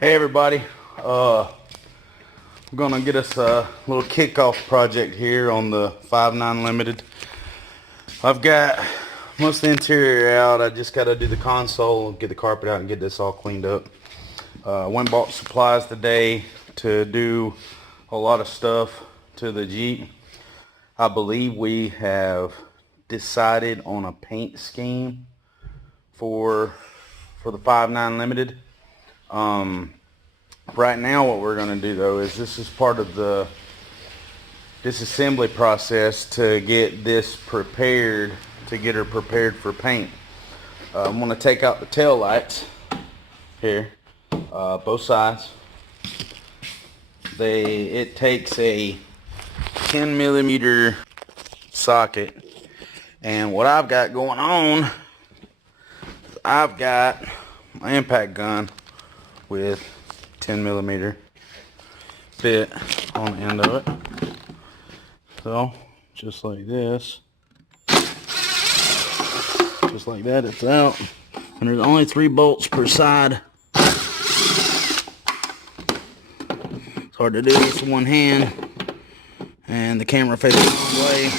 Hey everybody, we're gonna get us a little kickoff project here on the 5.9 Limited. I've got most of the interior out. I just got to do the console, get the carpet out, and get this all cleaned up. Went and bought supplies today to do a lot of stuff to the Jeep. I believe we have decided on a paint scheme for the 5.9 Limited. Right now what we're going to do though is this is part of the disassembly process to get this prepared, to get her prepared for paint. I'm going to take out the tail lights here, both sides. It takes a 10mm socket, and what I've got going on, I've got my impact gun with 10mm bit on the end of it. So just like this, just like that, it's out. And there's only 3 bolts per side. It's hard to do this with one hand, and the camera faces the wrong way.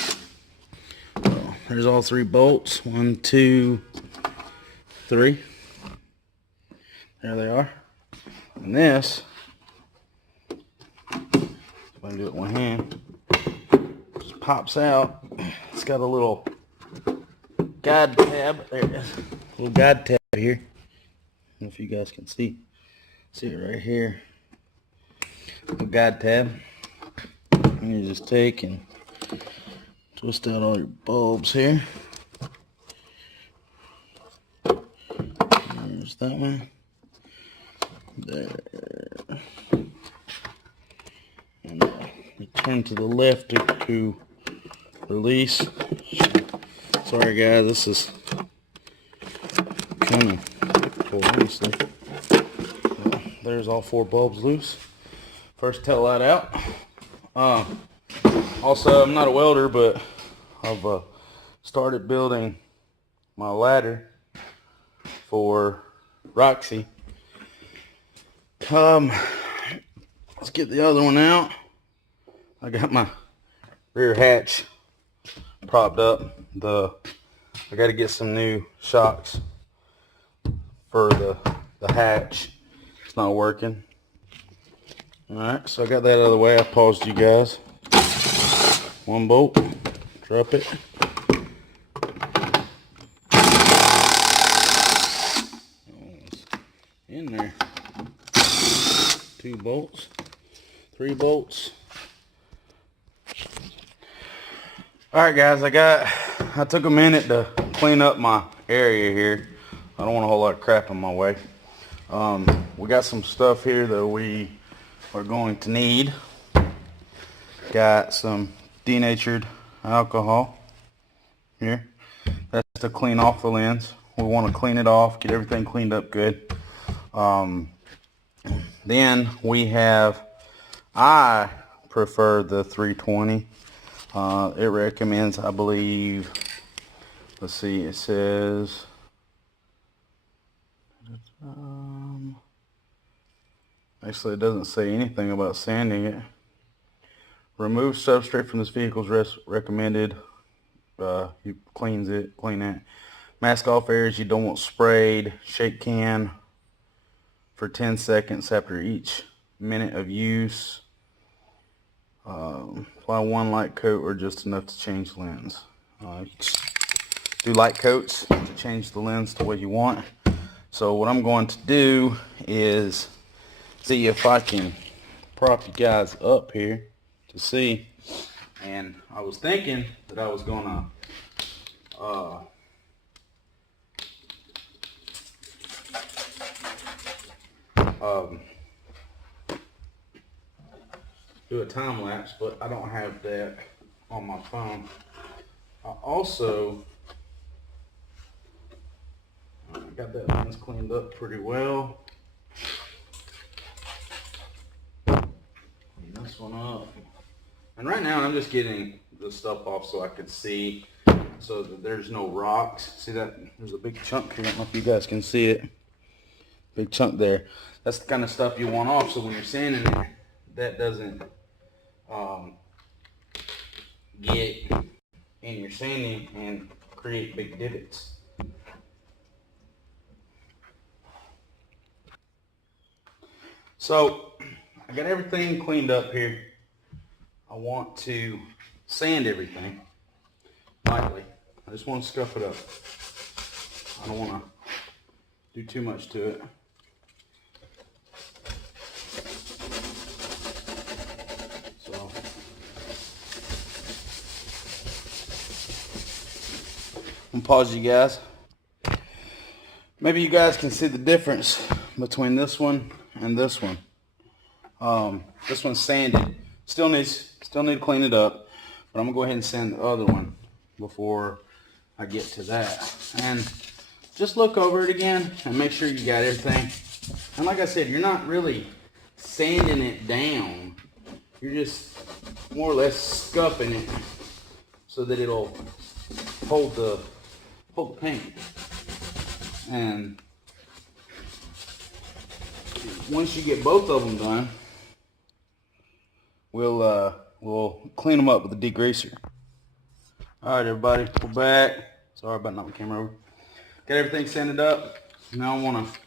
So there's all 3 bolts. 1, 2, 3. There they are. And this, if I can do it with one hand, just pops out. It's got a little guide tab. There it is. A little guide tab here. I don't know if you guys can see it right here. Little guide tab. And you just take and twist out all your bulbs here. There's that one. There. And you turn to the left to release. Sorry guys, this is kind of cool, honestly. There's all 4 bulbs loose. First tail light out. Also, I'm not a welder, but I've started building my ladder for Roxy. Let's get the other one out. I got my rear hatch propped up. I got to get some new shocks for the hatch. It's not working. Alright, so I got that out of the way. I paused you guys. 1 bolt. Drop it. In there. 2 bolts, 3 bolts. Alright guys, I took a minute to clean up my area here. I don't want a whole lot of crap in my way. We got some stuff here that we are going to need. Got some denatured alcohol here. That's to clean off the lens. We want to clean it off, get everything cleaned up good. Then we have, I prefer the 320. It recommends, I believe, let's see, it says, actually it doesn't say anything about sanding it. Remove substrate from this vehicle is recommended. You clean it. Mask off areas you don't want sprayed. Shake can for 10 seconds after each minute of use. Apply 1 light coat or just enough to change the lens. Do light coats to change the lens the way you want. So what I'm going to do is see if I can prop you guys up here to see. And I was thinking that I was gonna do a time lapse, but I don't have that on my phone. I also got that lens cleaned up pretty well. Clean this one up. And right now I'm just getting the stuff off so I could see, so that there's no rocks. See that? There's a big chunk here. I don't know if you guys can see it. big chunk there. That's the kind of stuff you want off, so when you're sanding it, that doesn't get in your sanding and create big divots. So I got everything cleaned up here. I want to sand everything lightly. I just want to scuff it up. I don't want to do too much to it. So I'm gonna pause you guys. Maybe you guys can see the difference between this one and this one. This one's sanded. Still need to clean it up, but I'm gonna go ahead and sand the other one before I get to that. And just look over it again and make sure you got everything. And like I said, you're not really sanding it down. You're just more or less scuffing it so that it'll hold the paint. And once you get both of them done, we'll clean them up with a degreaser. All right, everybody, we're back. Sorry about knocking the camera over. Got everything sanded up. Now I want to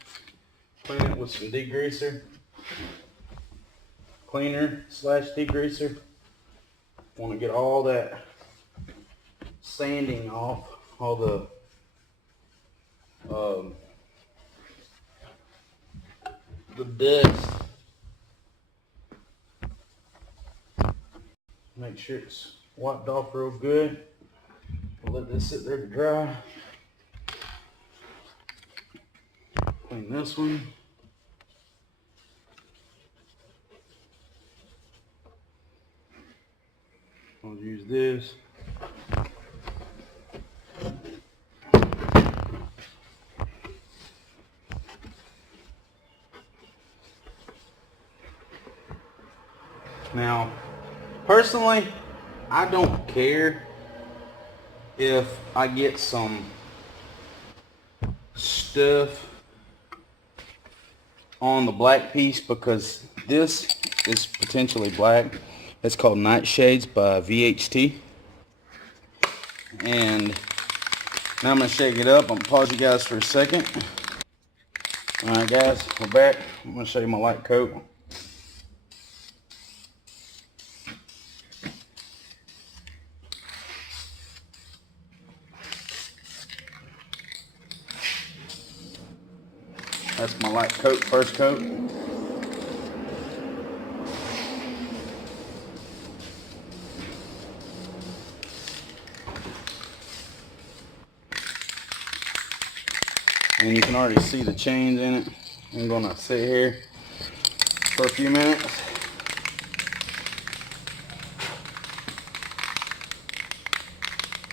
clean it with some degreaser. Cleaner / degreaser. Want to get all that sanding off, all the dust. Make sure it's wiped off real good. We'll let this sit there to dry. Clean this one. I'll use this. Now, personally, I don't care if I get some stuff on the black piece, because this is potentially black. It's called Nightshades by VHT. And now I'm going to shake it up. I'm going to pause you guys for a second. Alright guys, we're back. I'm going to show you my light coat. That's my light coat, first coat. And you can already see the chains in it. I'm gonna sit here for a few minutes.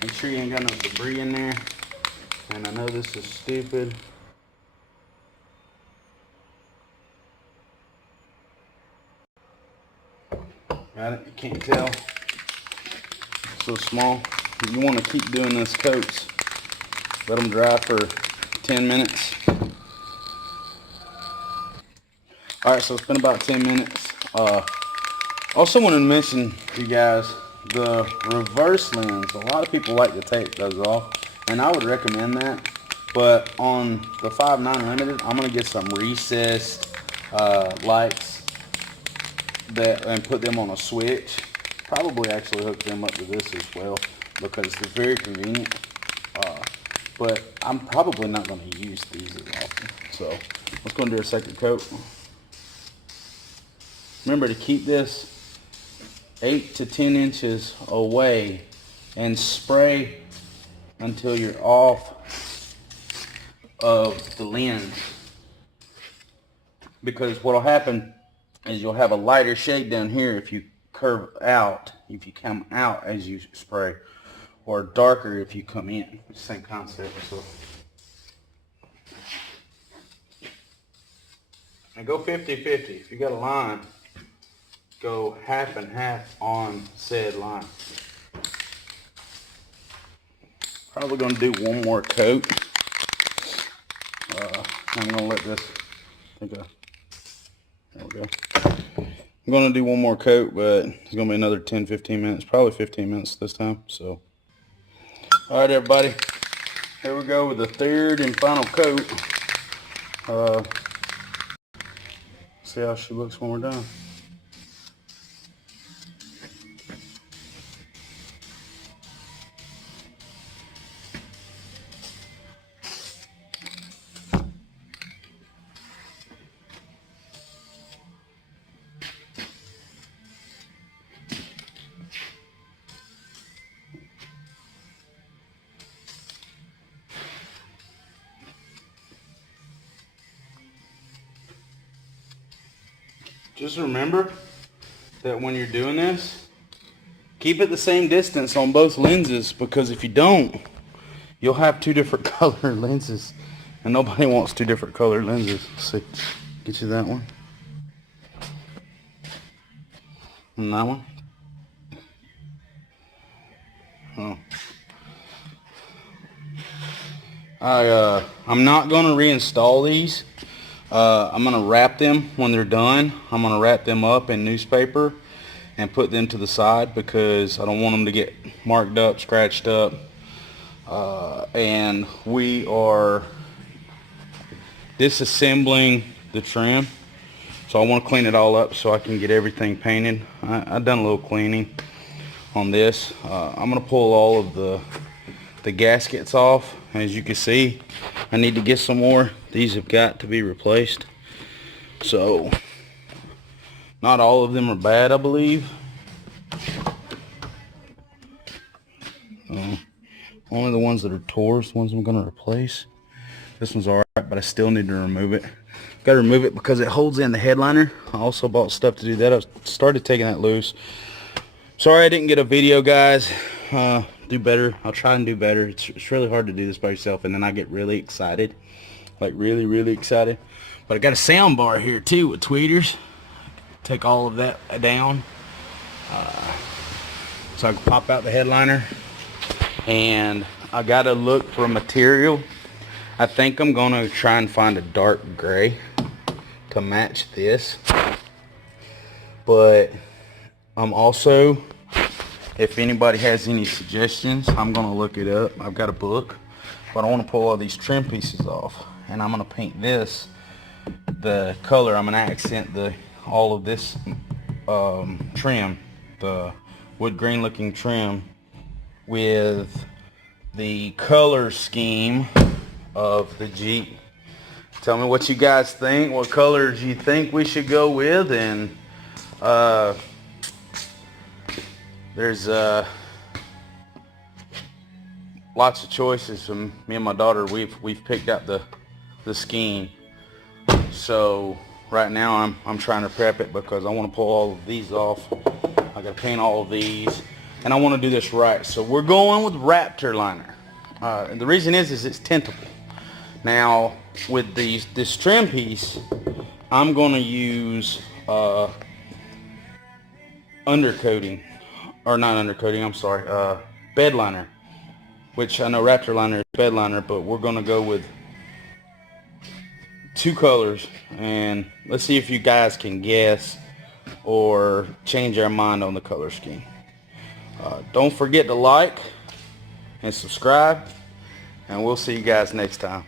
Make sure you ain't got no debris in there. And I know this is stupid. Got it? You can't tell. It's so small. You want to keep doing this coats. Let them dry for 10 minutes. Alright, so it's been about 10 minutes. Also want to mention to you guys the reverse lens. A lot of people like to take those off, and I would recommend that. But on the 5.9 Limited, I'm going to get some recessed lights and put them on a switch. Probably actually hook them up to this as well, because they're very convenient. But I'm probably not going to use these as often. So let's go and do a second coat. Remember to keep this 8 to 10 inches away and spray until you're off of the lens. Because what will happen is you'll have a lighter shade down here if you curve out, if you come out as you spray, or darker if you come in. Same concept. So, and go 50-50. If you got a line, go half and half on said line. Probably going to do one more coat. I'm going to let this There we go. I'm going to do one more coat, but it's going to be another 10-15 minutes, probably 15 minutes this time. So, all right, everybody, here we go with the third and final coat. See how she looks when we're done. Just remember that when you're doing this, keep it the same distance on both lenses, because if you don't, you'll have two different color lenses, and nobody wants two different color lenses. Let's see, get you that one and that one. Oh, I'm not going to reinstall these. I'm going to wrap them when they're done. I'm going to wrap them up in newspaper and put them to the side because I don't want them to get marked up, scratched up. And we are disassembling the trim. So I want to clean it all up so I can get everything painted. I've done a little cleaning on this. I'm going to pull all of the gaskets off. As you can see, I need to get some more. These have got to be replaced. So, not all of them are bad, I believe. Only the ones that are tore, the ones I'm going to replace. This one's alright, but I still need to remove it. Got to remove it because it holds in the headliner. I also bought stuff to do that. I started taking that loose. Sorry I didn't get a video, guys. Do better. I'll try and do better. It's really hard to do this by yourself, and then I get really excited. Like really excited. But I got a sound bar here too with tweeters. Take all of that down. So I can pop out the headliner. And I gotta look for material. I think I'm gonna try and find a dark gray to match this. But I'm also, if anybody has any suggestions, I'm gonna look it up. I've got a book, but I want to pull all these trim pieces off, and I'm gonna paint this the color. I'm gonna accent all of this trim, the wood grain looking trim, with the color scheme of the Jeep. Tell me what you guys think, what colors you think we should go with, and there's lots of choices. From me and my daughter, we've picked out the scheme. So right now I'm trying to prep it because I want to pull all of these off. I gotta paint all of these, and I want to do this right. So we're going with Raptor liner. And the reason is it's tintable. Now with this trim piece, I'm gonna use undercoating, or not undercoating, I'm sorry, bed liner, which I know Raptor liner is bed liner, but we're gonna go with two colors, and let's see if you guys can guess or change our mind on the color scheme. Don't forget to like and subscribe, and we'll see you guys next time.